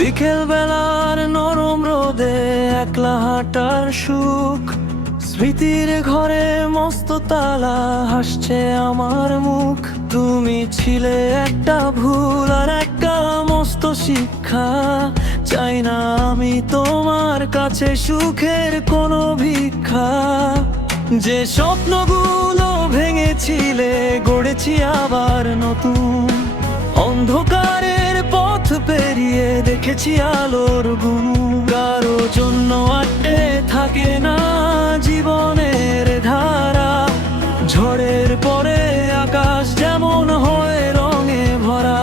বিকেল বেলার নরম রোদে একলা হাঁটার সুখ, স্মৃতির ঘরে মস্ত তালা হাসছে আমার মুখ। তুমি ছিলে একটা ভুল আর একটা মস্ত শিক্ষা, চাই না আমি তোমার কাছে সুখের কোনো ভিক্ষা। যে স্বপ্নগুলো ভেঙেছিলে গড়েছি আবার নতুন, অন্ধকারের পথ পেরিয়ে দেখেছি আলোর গুণ। কারো জন্য আটকে থাকে না জীবনের ধারা, ঝড়ের পরে আকাশ যেমন হয় রঙে ভরা।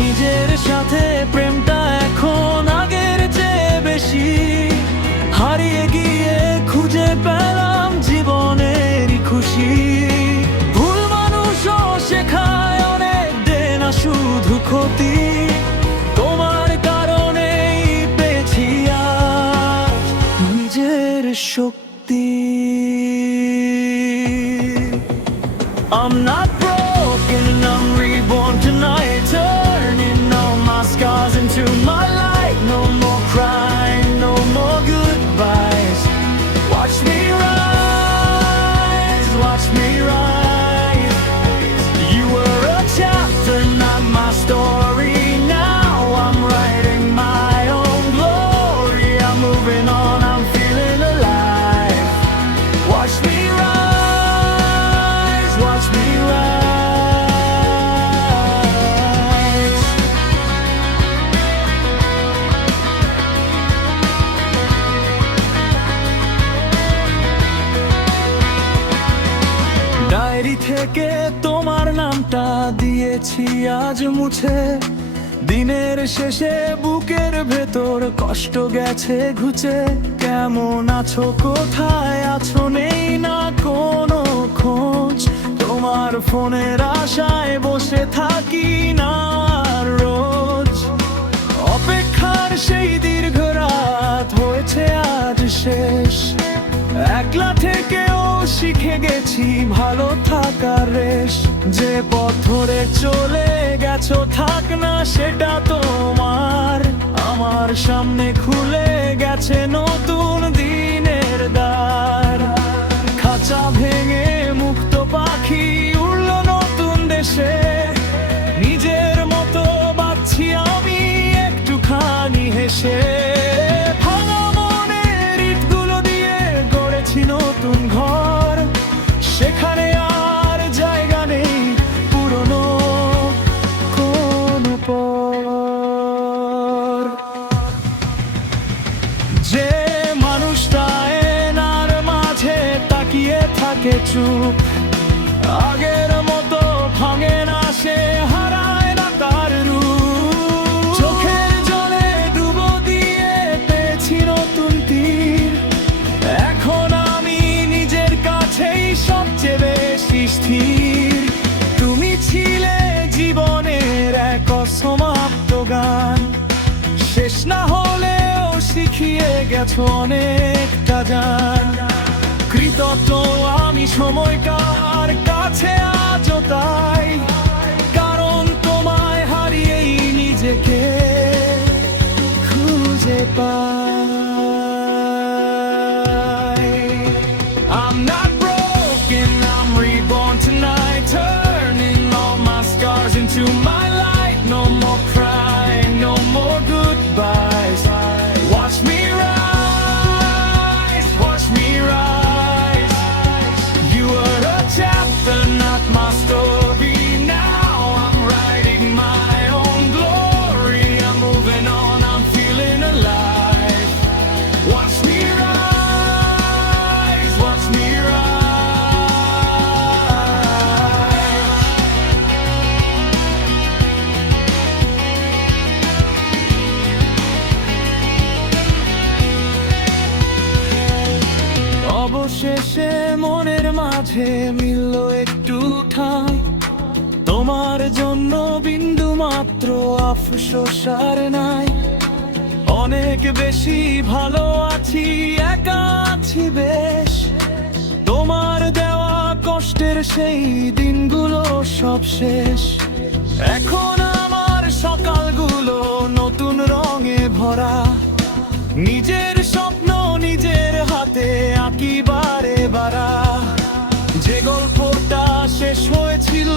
নিজের সাথে প্রেমটা এখন আগের চেয়ে বেশি, হারিয়ে গিয়ে খুঁজে পেলাম জীবনের খুশি। ভুল মানুষও শেখায় অনেক, দেয় না শুধু ক্ষতি। তোমার কারণেই পেয়েছি আজ নিজের শক্তি। I'm not broken, I'm reborn tonight, turning all my scars into my light. No more crying, no more goodbyes. Watch me rise, watch me rise. You were a chapter, not my story. Now I'm writing my own glory. I'm moving on, I'm feeling alive. Watch me rise, watch me rise. Diary থেকে তোমার নামটা দিয়েছি আজ মুছে, দিনের শেষে বুকের ভেতর কষ্ট গেছে ঘুচে। কেমন আছো, কোথায় আছো, নেই না কোনো খোঁজ। তোমার ফোনের আশায় বসে থাকি না আর রোজ। অপেক্ষার সেই দীর্ঘ রাত হয়েছে আজ শেষ, একলা থেকেও শিখে গেছি ভালো থাকার রেশ। যে পথ ধরে চলে গেছো থাক না সেটা তোমার, আমার সামনে খুলে গেছে নতুন দিনের দ্বার। খাঁচা ভেঙে মুক্ত পাখি উড়লো নতুন দেশে, নিজের মতো বাঁচছি আমি একটুখানি হেসে। ভাঙা মনের ইটগুলো দিয়ে গড়েছি নতুন ঘর, সেখানে আর জায়গা নেই পুরনো কোনো পর। যে মানুষটা এনার মাঝে তাকিয়ে থাকে চুপ, আগের মতো ভাঙে না সে, হারায় না তার রূপ। চোখের জলে ডুবো দিয়ে পেয়েছি নতুন তীর, এখন আমি নিজের কাছেই সবচেয়ে বেশি স্থির। তুমি ছিলে জীবনের এক অসমাপ্ত গান, শেষ না হলেও শিখিয়ে গেছো অনেকটা জান। কৃতজ্ঞ আমি সময়কার কাছে আজও তাই, কারণ তোমায় হারিয়েই নিজেকে খুঁজে পাই। I'm not broken, I'm reborn tonight, turning all my scars into my light. No more crying, no more goodbyes. Watch me rise, watch me rise. You were a chapter, not my story. Now I'm writing my own glory. I'm moving on, I'm feeling alive. Watch me rise, watch me rise. অবশেষে মনের মাঝে মিলল একটু ঠাঁই, তোমার জন্য বিন্দু মাত্র আফসোস আর নাই। অনেক বেশি ভালো আছি, একা আছি বেশ। তোমার দেওয়া কষ্টের সেই দিনগুলো সব শেষ, এখন আমার সকালগুলো নতুন শেষ হয়েছিল